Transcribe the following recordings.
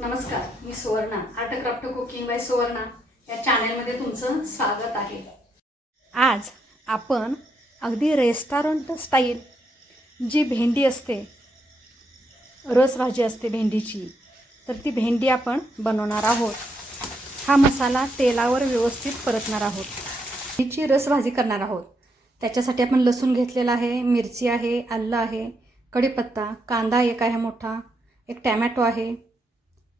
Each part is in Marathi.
नमस्कार मी Suvarna art craft cooking by Suvarna. या चॅनलमध्ये तुमचं स्वागत आहे. आज आपण अगदी रेस्टॉरंट स्टाईल जी भेंडी असते रसभाजी असते भेंडीची तर ती भेंडी आपण बनवणार आहोत. हा मसाला तेलावर व्यवस्थित परतणार आहोत. भेंडीची रसभाजी करणार आहोत. त्याच्यासाठी आपण लसूण घेतलेला आहे मिरची आहे आलं आहे कढीपत्ता कांदा एक आहे मोठा एक टॅमॅटो आहे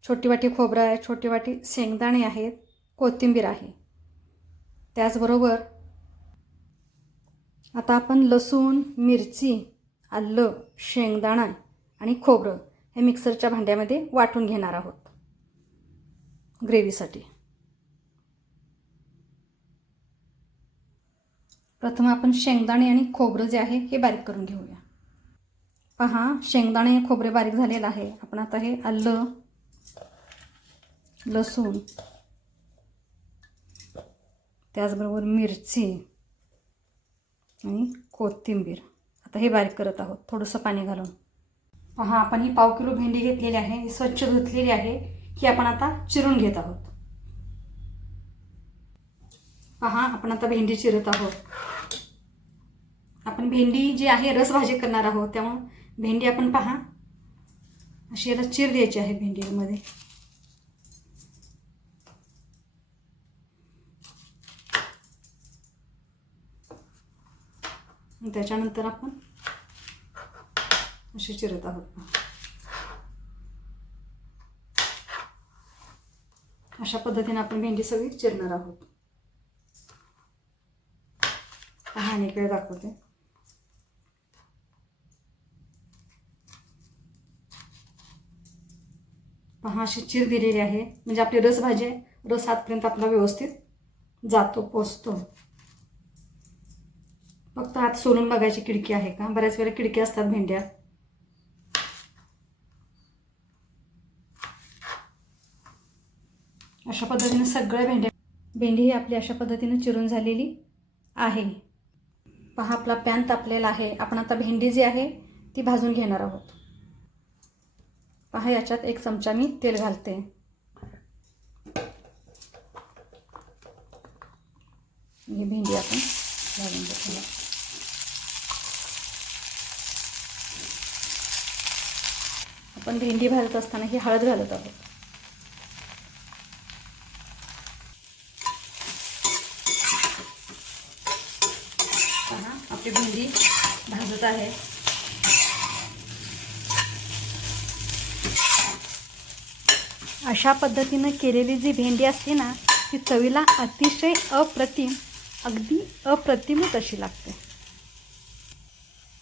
छोटी वाटी खोबरं आहे छोटी वाटी शेंगदाणे आहेत कोथिंबीर आहे. त्याचबरोबर आता आपण लसूण मिरची आलं शेंगदाणा आणि खोबरं हे मिक्सरच्या भांड्यामध्ये वाटून घेणार आहोत ग्रेव्हीसाठी. प्रथम आपण शेंगदाणे आणि खोबरं जे आहे हे बारीक करून घेऊया. पहा शेंगदाणे खोबरे बारीक झालेलं आहे. आपण आता हे आलं लसूण. त्याचबरोबर मिरची. आणि कोथिंबीर. आता हे बारीक करत आहोत. थोडंसं पाणी घालून. पहा आपण ही पाव किलो भेंडी घेतलेली आहे. ही स्वच्छ धुतलेली आहे. ही आपण आता चिरून घेत आहोत. पहा आपण आता भेंडी चिरत आहोत. आपण भेंडी जी आहे रसभाजी करणार आहोत. त्यामुळं भेंडी आपण पहा अशी याला चिर द्यायची आहे भेंडीमध्ये. त्याच्यानंतर आपण अशी चिरत आहोत. अशा पद्धतीने आपण भेंडी सगळी चिरणार आहोत. हा इकडे दाखवते. पहा अशी चिर दिलेली आहे. म्हणजे आपली रसभाजी आहे. रस आतपर्यंत आपला व्यवस्थित जातो पोचतो. फक्त आत सोलून बघायची खिडकी आहे का? बऱ्याच वेळा खिडकी असतात भेंड्या. अशा पद्धतीने सगळ्या भेंड्या भेंडी ही आपली अशा पद्धतीने चिरून झालेली आहे. पहा आपला पॅन तापलेला आहे. आपण आता भेंडी जी आहे ती भाजून घेणार आहोत. पहा याच्यात एक चमचा मी तेल घालते. ही भेंडी आपण घालून घेतली. आपण भेंडी भाजत असताना ही हळद घालत आहोत. आपली भेंडी भाजत आहे. अशा पद्धतीनं केलेली जी भेंडी असते ना ती चवीला अतिशय अप्रतिम अगदी अप्रतिमच अशी लागते.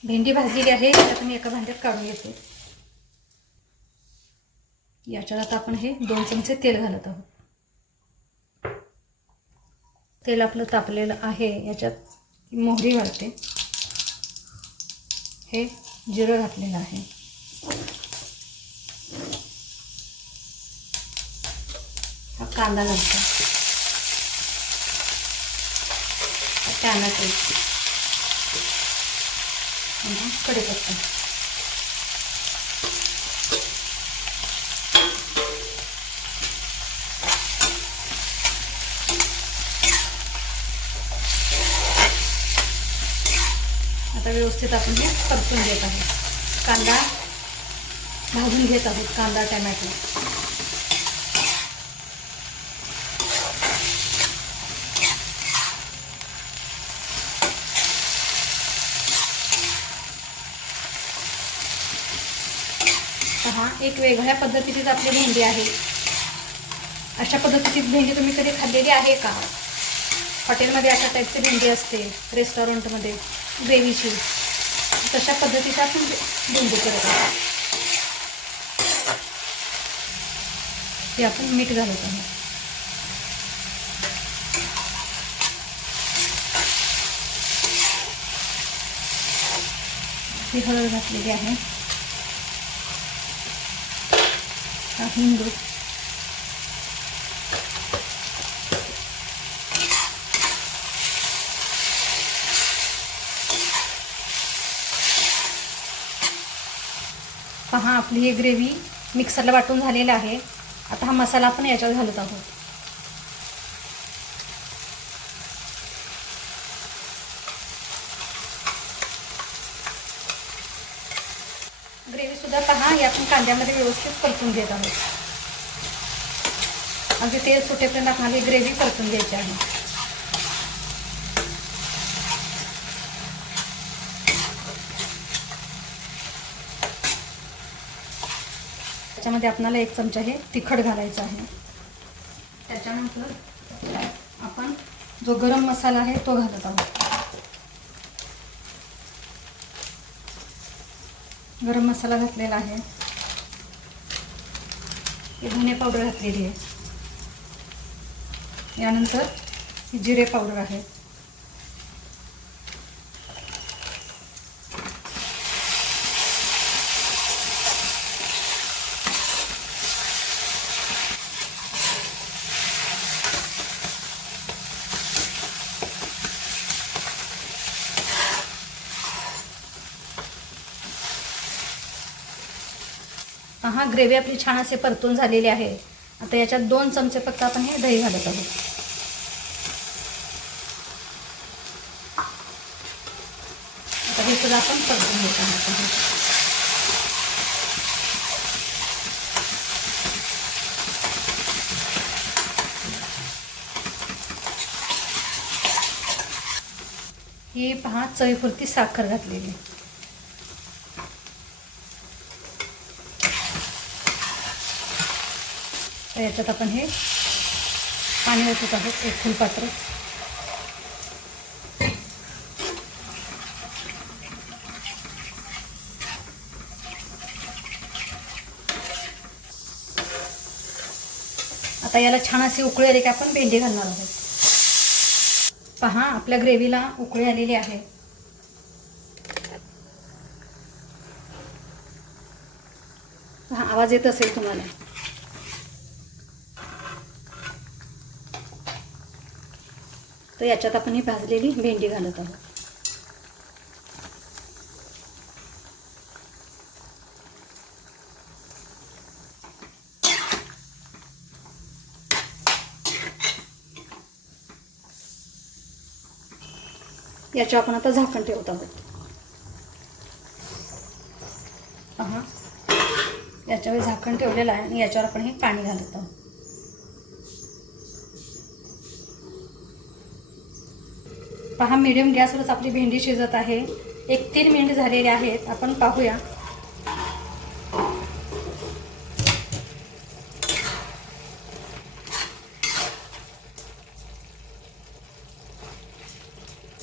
भेंडी भाजलेली आहे आता मी एका भांड्यात काढून घेते याच्यात आता आपण हे दोन चमचे तेल घालत आहोत. तेल आपलं तापलेलं आहे याच्यात मोहरी घालते. हे जिरं घातलेलं आहे. हा कांदा घालतो. टॅमॅटो आणि आता व्यवस्थित आपण हे परतून घेत आहोत. कांदा भाजून घेत आहोत कांदा टमॅटो. पहा एक वेगळ्या पद्धतीचीच आपली भेंडी आहे. अशा पद्धतीची भेंडी तुम्ही कधी खाल्लेली आहे का? हॉटेलमध्ये अशा टाईपची भेंडी असते रेस्टॉरंटमध्ये ग्रेव्हीची. तशा पद्धतीचा आपण भेंडी करत आहोत. ते आपण मीठ घालत आहोत. ही हळद घातलेली आहे. हिंदू पहा आपली ही ग्रेव्ही मिक्सरला वाटून झालेली आहे. आता हा मसाला आपण याच्यात घालत आहोत. ग्रेव्हीसुद्धा पहा हे आपण कांद्यामध्ये व्यवस्थित परतून घेत आहोत. अगदी तेल सुटेपर्यंत आपल्याला ही ग्रेव्ही परतून घ्यायची आहे. त्याच्यामध्ये आपल्याला एक चमचा हे तिखट घालायचं आहे. त्याच्यानंतर आपण जो गरम मसाला आहे तो घालत आहोत. गरम मसाला घातलेला आहे. हे धने पावडर घातलेली आहे. यानंतर ही जिरे पावडर आहे. हा ग्रेव्ही आपली छान असे परतून झालेली आहे. आता याच्यात दोन चमचे फक्त आपण हे दही घालत आहोत. आता हे सुद्धा आपण परतून घेत आहोत. ही पहा चवीपुरती साखर घातलेली. तर याच्यात आपण हे पाणी ओतत आहोत एक फुलपात्र आता याला छान अशी उकळी आली की आपण भेंडी घालणार आहोत. पहा आपल्या ग्रेव्हीला उकळी आलेली आहे. पहा आवाज येत असेल तुम्हाला. तर याच्यात आपण ही भाजलेली भेंडी घालत आहोत. याच्यावर आपण आता झाकण ठेवत आहोत. हा याच्यावर झाकण ठेवलेलं आहे आणि याच्यावर आपण हे पाणी घालत आहोत. पहा मीडियम गॅसवरच आपली भेंडी शिजत आहे. एक तीन मिनिट झालेले आहेत. आपण पाहूया.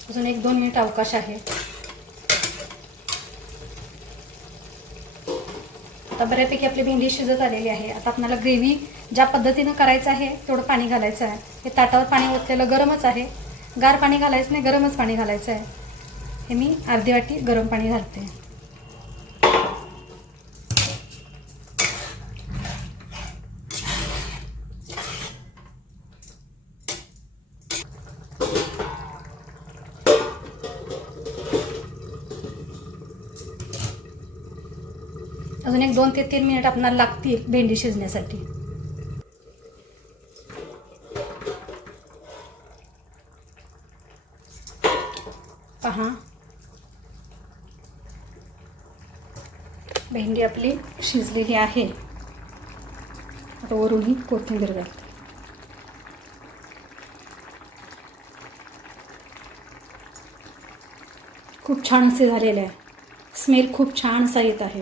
अजून एक दोन मिनिट अवकाश आहे. आता बऱ्यापैकी आपली भेंडी शिजत आलेली आहे. आता आपल्याला ग्रेव्ही ज्या पद्धतीनं करायचं आहे तेवढं पाणी घालायचं आहे. हे ताटावर पाणी ओतलेलं गरमच आहे. गार पाणी घालायचं नाही गरमच पाणी घालायचं आहे. हे मी अर्धी वाटी गरम पाणी घालते. अजून एक दोन ते तीन मिनिट आपणाला लागतील भेंडी शिजण्यासाठी. पहा. भेंडी आपली शिजलेली आहे. आता वरून ही कोथिंबीर घालते. खूप छान असे झालेले आहे. स्मेल खूप छान असा येत आहे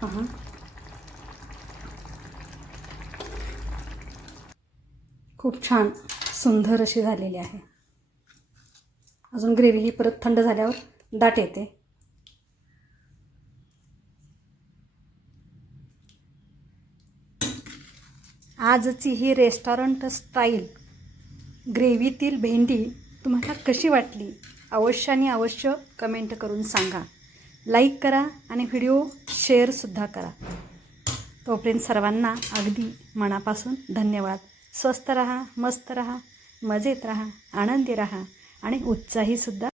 पहा खूप छान सुंदर अशी झालेली आहे. अजून ग्रेव्ही ही परत थंड झाल्यावर दाट येते. आजची ही रेस्टॉरंट स्टाईल ग्रेव्हीतील भेंडी तुम्हाला कशी वाटली? अवश्य आणि अवश्य कमेंट करून सांगा. लाईक करा आणि व्हिडिओ शेअरसुद्धा करा. तोपर्यंत सर्वांना अगदी मनापासून धन्यवाद. स्वस्त रहा मस्त रहा मजेत रहा आनंदी रहा आणि उत्साहीसुद्धा